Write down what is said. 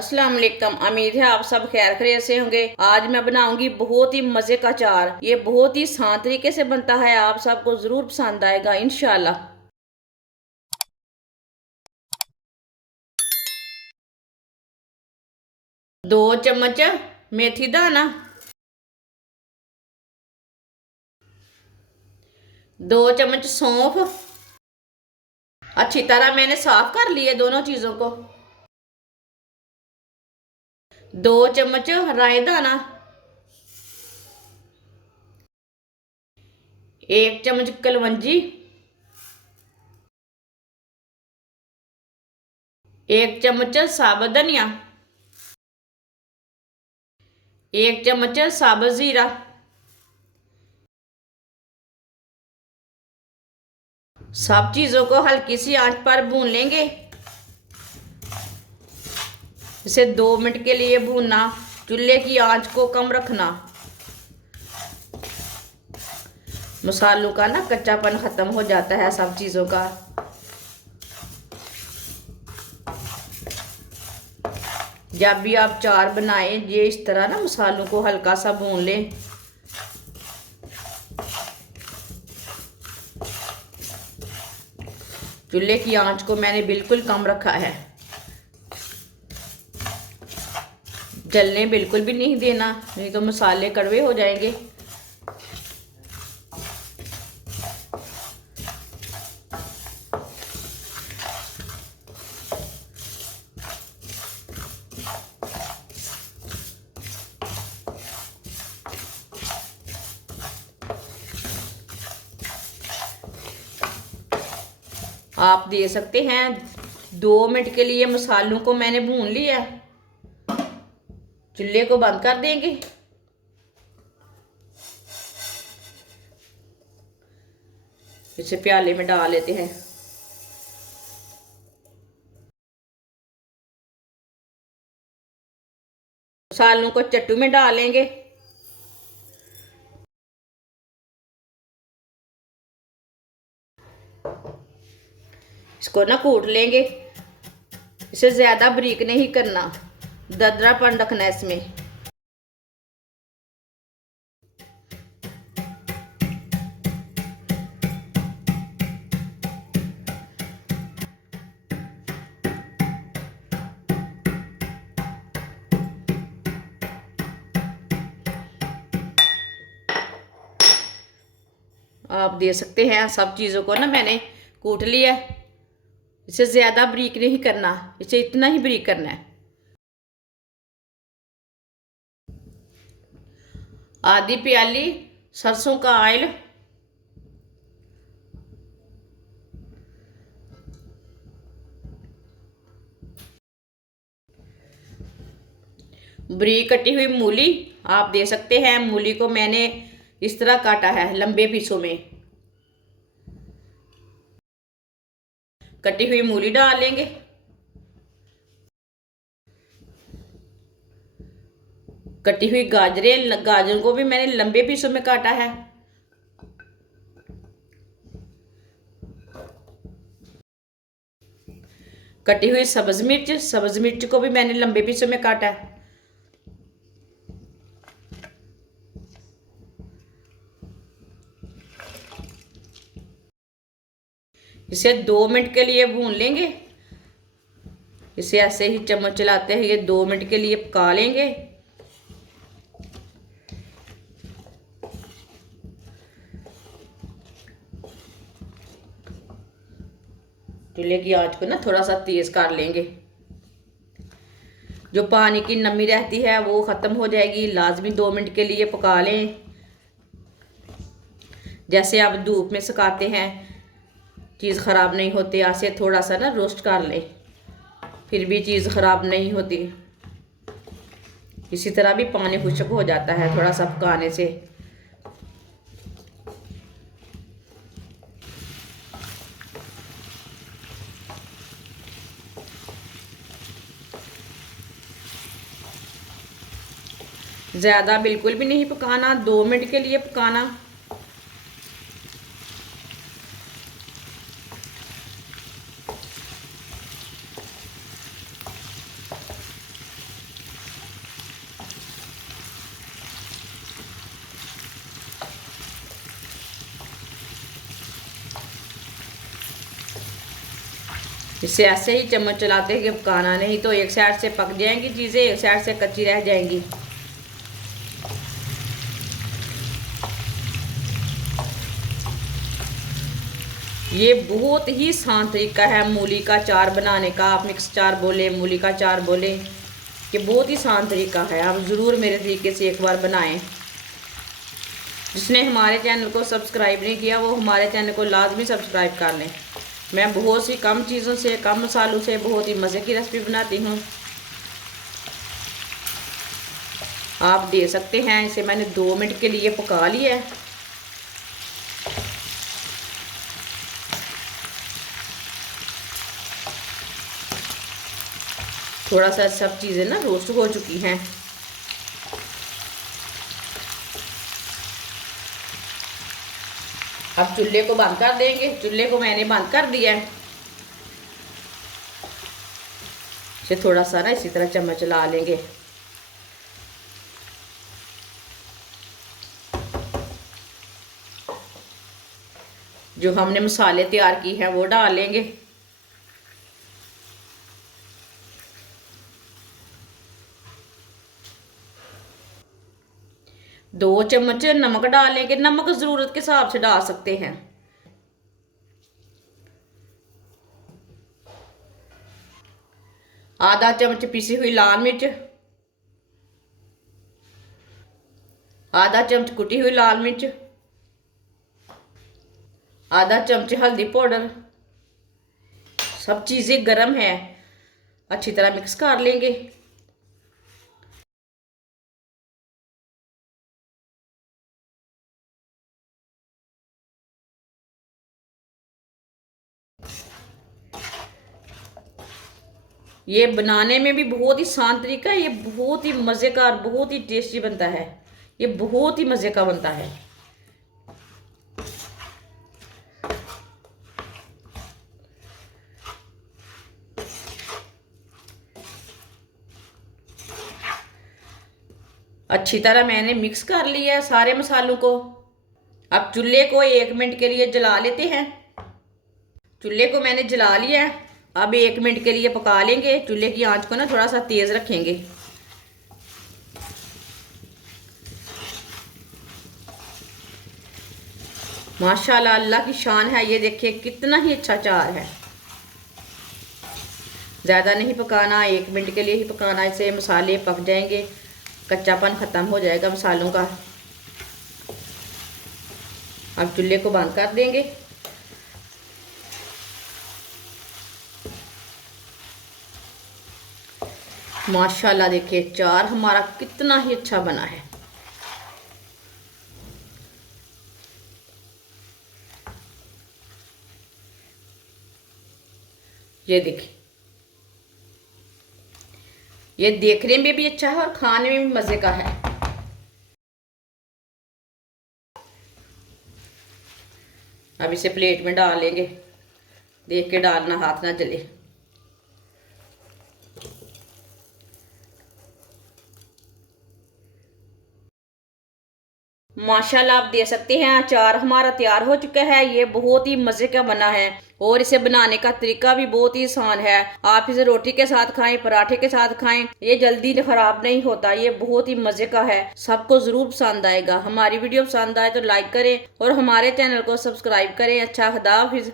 अस्सलाम वालेकुम। उम्मीद है आप सब खैर खैरियत से होंगे। आज मैं बनाऊंगी बहुत ही मजे का अचार। ये बहुत ही आसान तरीके से बनता है, आप सबको जरूर पसंद आएगा इंशाल्लाह। 2 चम्मच मेथी दाना, 2 चम्मच सौंफ। अच्छी तरह मैंने साफ कर लिए दोनों चीजों को। 2 चम्मच राई दाना, 1 चम्मच कलवंजी, 1 चम्मच साबुत धनिया, 1 चम्मच साबुत जीरा। सब चीजों को हल्की सी आंच पर भून लेंगे। इसे 2 मिनट के लिए भूनना। चूल्हे की आंच को कम रखना। मसालों का ना कच्चापन खत्म हो जाता है सब चीजों का। जब भी आप अचार बनाएं, ये इस तरह ना मसालों को हल्का सा भून लें। चूल्हे की आंच को मैंने बिल्कुल कम रखा है। जलने बिल्कुल भी नहीं देना, नहीं तो मसाले कड़वे हो जाएंगे। आप दे सकते हैं 2 मिनट के लिए मसालों को मैंने भून लिया। चूल्हे को बंद कर देंगे। इसे प्याले में डाल लेते हैं। मसालों को चट्टू में डालेंगे। इसको ना कूट लेंगे। इसे ज्यादा बारीक नहीं करना, दरदरापन रखना है इसमें। आप दे सकते हैं सब चीजों को ना मैंने कूट लिया। इसे ज्यादा बारीक नहीं करना, इसे इतना ही बारीक करना है। आधी प्याली सरसों का ऑयल, बारीक कटी हुई मूली। आप दे सकते हैं, मूली को मैंने इस तरह काटा है लंबे पीसों में। कटी हुई मूली डाल लेंगे। कटी हुई गाजरें, गाजरों को भी मैंने लंबे पीसों में काटा है। कटी हुई सब्ज मिर्च, सब्ज मिर्च को भी मैंने लंबे पीसों में काटा है। इसे 2 मिनट के लिए भून लेंगे। इसे ऐसे ही चम्मच चलाते हुए 2 मिनट के लिए पका लेंगे। चूल्हे की आंच को ना थोड़ा सा तेज कर लेंगे। जो पानी की नमी रहती है वो खत्म हो जाएगी। लाजमी 2 मिनट के लिए पका लें। जैसे आप धूप में सुखाते हैं, चीज़ ख़राब नहीं होती। ऐसे थोड़ा सा ना रोस्ट कर लें, फिर भी चीज़ ख़राब नहीं होती। इसी तरह भी पानी खुश्क हो जाता है थोड़ा सा पकाने से। ज़्यादा बिल्कुल भी नहीं पकाना, 2 मिनट के लिए पकाना। इसे ऐसे ही चम्मच चलाते हैं कि पकाना नहीं तो एक साइड से पक जाएंगी चीज़ें, एक साइड से कच्ची रह जाएंगी। ये बहुत ही आसान तरीका है मूली का अचार बनाने का। आप मिक्स अचार बोले, मूली का अचार बोले, ये बहुत ही आसान तरीका है। आप ज़रूर मेरे तरीके से एक बार बनाएं। जिसने हमारे चैनल को सब्सक्राइब नहीं किया वो हमारे चैनल को लाजमी सब्सक्राइब कर लें। मैं बहुत सी कम चीज़ों से, कम मसालों से बहुत ही मज़े की रेसिपी बनाती हूँ। आप दे सकते हैं। इसे मैंने 2 मिनट के लिए पका लिया है। थोड़ा सा सब चीज़ें ना रोस्ट हो चुकी हैं। अब चूल्हे को बंद कर देंगे। चूल्हे को मैंने बंद कर दिया है। इसे थोड़ा सा ना इसी तरह चम्मच ला लेंगे। जो हमने मसाले तैयार की हैं वो डाल लेंगे। दो चम्मच नमक डाल लेंगे। नमक ज़रूरत के हिसाब से डाल सकते हैं। आधा चम्मच पिसी हुई लाल मिर्च, आधा चम्मच कुटी हुई लाल मिर्च, आधा चम्मच हल्दी पाउडर। सब चीज़ें गरम है, अच्छी तरह मिक्स कर लेंगे। ये बनाने में भी बहुत ही आसान तरीका है। ये बहुत ही मज़ेदार, बहुत ही टेस्टी बनता है। ये बहुत ही मज़े का बनता है। अच्छी तरह मैंने मिक्स कर लिया है सारे मसालों को। अब चूल्हे को 1 मिनट के लिए जला लेते हैं। चूल्हे को मैंने जला लिया है। अब 1 मिनट के लिए पका लेंगे। चूल्हे की आंच को ना थोड़ा सा तेज़ रखेंगे। माशाल्लाह, अल्लाह की शान है। ये देखिए कितना ही अच्छा अचार है। ज़्यादा नहीं पकाना, 1 मिनट के लिए ही पकाना। इससे मसाले पक जाएंगे, कच्चापन ख़त्म हो जाएगा मसालों का। अब चूल्हे को बंद कर देंगे। माशाल्लाह, देखिए अचार हमारा कितना ही अच्छा बना है। ये देखिए, ये देखने में भी अच्छा है और खाने में भी मज़े का है। अब इसे प्लेट में डाल लेंगे। देख के डालना, हाथ ना जले। माशाल्लाह, आप दे सकते हैं। अचार हमारा तैयार हो चुका है। ये बहुत ही मज़े का बना है और इसे बनाने का तरीका भी बहुत ही आसान है। आप इसे रोटी के साथ खाएं, पराठे के साथ खाएं, ये जल्दी खराब नहीं होता। ये बहुत ही मज़े का है। सबको ज़रूर पसंद आएगा। हमारी वीडियो पसंद आए तो लाइक करें और हमारे चैनल को सब्सक्राइब करें। अच्छा, खुदा हाफिज़।